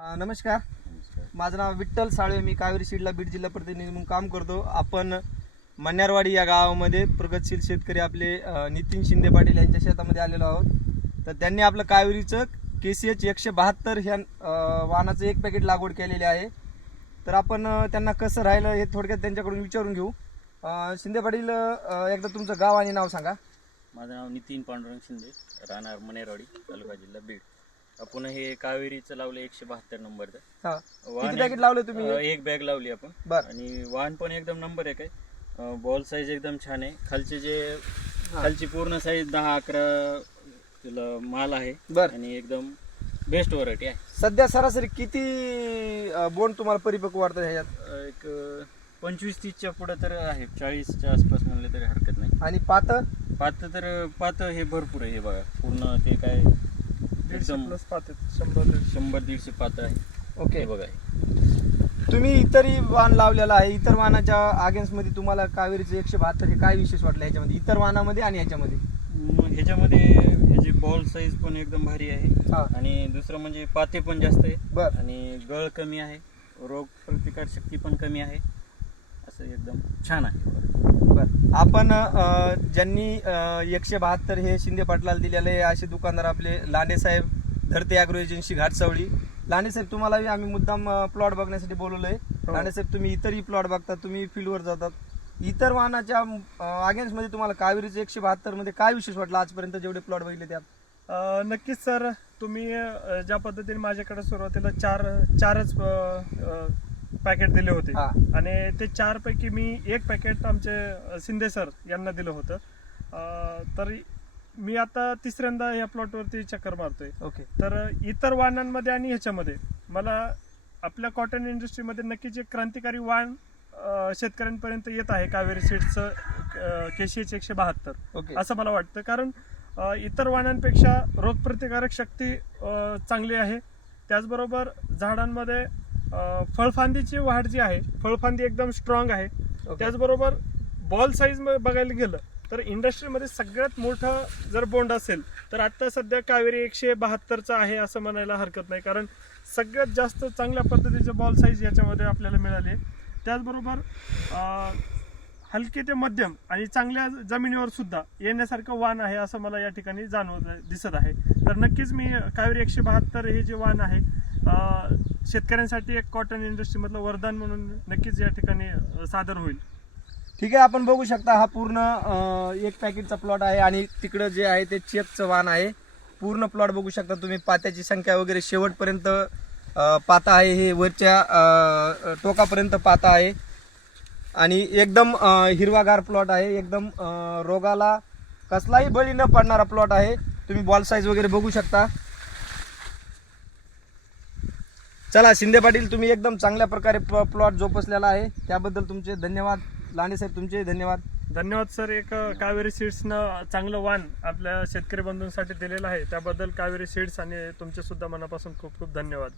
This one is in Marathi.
नमस्कार. माझं नाव विठ्ठल साळवे. मी कावेरी सीडला बीड जिल्हा प्रतिनिधी म्हणून काम करतो. आपण मन्यारवाडी या गावामध्ये प्रगतशील शेतकरी आपले नितीन शिंदे पाटील यांच्या शेतामध्ये आलेलो आहोत. तर त्यांनी आपलं कावेरीचं KCH 172 ह्या वाहनाचं एक पॅकेट लागवड केलेले आहे. तर आपण त्यांना कसं राहिलं हे थोडक्यात त्यांच्याकडून विचारून घेऊ. शिंदे पाटील, एकदा तुमचं गाव आणि नाव सांगा. माझं नाव नितीन पांडुरंग शिंदे, राहणार मन्यारवाडी, तालुका जिल्हा बीड. आपण हे कावेरीचं लावलं 172 नंबरचं. किती पॅकेट लावले तुम्ही? एक बॅग लावली आपण. आणि वाहन पण एकदम नंबर एक आहे. बॉल साईज एकदम छान आहे. खालची पूर्ण साईज 10-11 माल आहे आणि एकदम बेस्ट व्हरायटी आहे. सध्या सरासरी किती बोंड तुम्हाला परिपक्व वाटतं ह्याच्यात? एक 25-30च्या पुढे तर आहे. 40च्या आसपास म्हणले तरी हरकत नाही. आणि पात हे भरपूर आहे. हे बघा पूर्ण ते काय 100-150 पात आहे. ओके, बघा तुम्ही इतरही वाहन लावलेला आहे. इतर वाहनाच्या अगेन्स्ट मध्ये तुम्हाला कावेरीचं 172 हे काय विशेष वाटलं ह्याच्यामध्ये, इतर वाहनामध्ये आणि ह्याच्यामध्ये? ह्याच्यामध्ये ह्याची बॉल साईज पण एकदम भारी आहे आणि दुसरं म्हणजे पाते पण जास्त आहे आणि गळ कमी आहे, रोग प्रतिकार शक्ती पण कमी आहे. असं एकदम छान आहे. आपण ज्यांनी 172 हे शिंदे पाटलाला दिलेले असे दुकानदार आपले लांडे साहेब, धरते ॲग्रो एजन्सी, घाटसावळी. लांडे साहेब, तुम्हाला आम्ही मुद्दाम प्लॉट बघण्यासाठी बोलवलंय. लांडे साहेब, तुम्ही इतरही प्लॉट बघता, तुम्ही फील्डवर जातात. इतर वाहनाच्या अगेन्स्ट मध्ये तुम्हाला कावेरीचं 172 मध्ये काय विशेष वाटलं आजपर्यंत जेवढे प्लॉट बघितले त्यात? नक्कीच सर, तुम्ही ज्या पद्धतीने माझ्याकडे सुरुवातीला चारच पॅकेट दिले होते आणि ते 4 पैकी मी एक पॅकेट आमचे शिंदे सर यांना दिलं होतं. तर मी आता तिसऱ्यांदा या प्लॉटवरती चक्कर मारतोय. ओके. तर इतर वाहनांमध्ये आणि ह्याच्यामध्ये मला आपल्या कॉटन इंडस्ट्रीमध्ये नक्कीच एक क्रांतिकारी वाहन शेतकऱ्यांपर्यंत येत आहे. कावेरी सीड्सचं KCH 172 असं मला वाटतं. कारण इतर वाहनांपेक्षा रोगप्रतिकारक शक्ती चांगली आहे. त्याचबरोबर झाडांमध्ये फळफांदीची वाढ जी आहे, फळफांदी एकदम स्ट्रॉंग आहे. त्याचबरोबर बॉल साईज बघायला गेलं तर इंडस्ट्रीमध्ये सगळ्यात मोठं जर बोंड असेल तर आता सध्या कावेरी 172चा आहे असं म्हणायला हरकत नाही. कारण सगळ्यात जास्त चांगल्या पद्धतीचे बॉल साईज याच्यामध्ये आपल्याला मिळाले. त्याचबरोबर हलके ते मध्यम आणि चांगल्या जमिनीवर सुद्धा येण्यासारखं वाहन आहे असं मला या ठिकाणी दिसत आहे. तर नक्कीच मी कावेरी 172 हे जे वाहन आहे शेतकऱ्यांसाठी एक कॉटन इंडस्ट्रीमधलं वरदान म्हणून नक्कीच या ठिकाणी सादर होईल. ठीक आहे, आपण बघू शकता हा पूर्ण एक पॅकेटचा प्लॉट आहे आणि तिकडं जे आहे ते चेकचं वाहन आहे. पूर्ण प्लॉट बघू शकता तुम्ही. पात्याची संख्या वगैरे शेवटपर्यंत पाता आहे. हे वरच्या टोकापर्यंत पाता आहे आणि एकदम हिरवागार प्लॉट आहे. एकदम रोगाला कसलाही बळी न पडणारा प्लॉट आहे. तुम्ही बॉल साईज वगैरे बघू शकता. चला शिंदे पाटील, तुम्ही एकदम चांगल्या प्रकारे प्लॉट जोपासलेला आहे, त्याबद्दल तुमचे धन्यवाद. लांडे साहेब, तुमचे धन्यवाद. धन्यवाद सर. एक कावेरी सीड्सनं चांगलं वाण आपल्या शेतकरी बंधूंसाठी दिलेलं आहे, त्याबद्दल कावेरी सीड्स आणि तुमचे सुद्धा मनापासून खूप खूप धन्यवाद.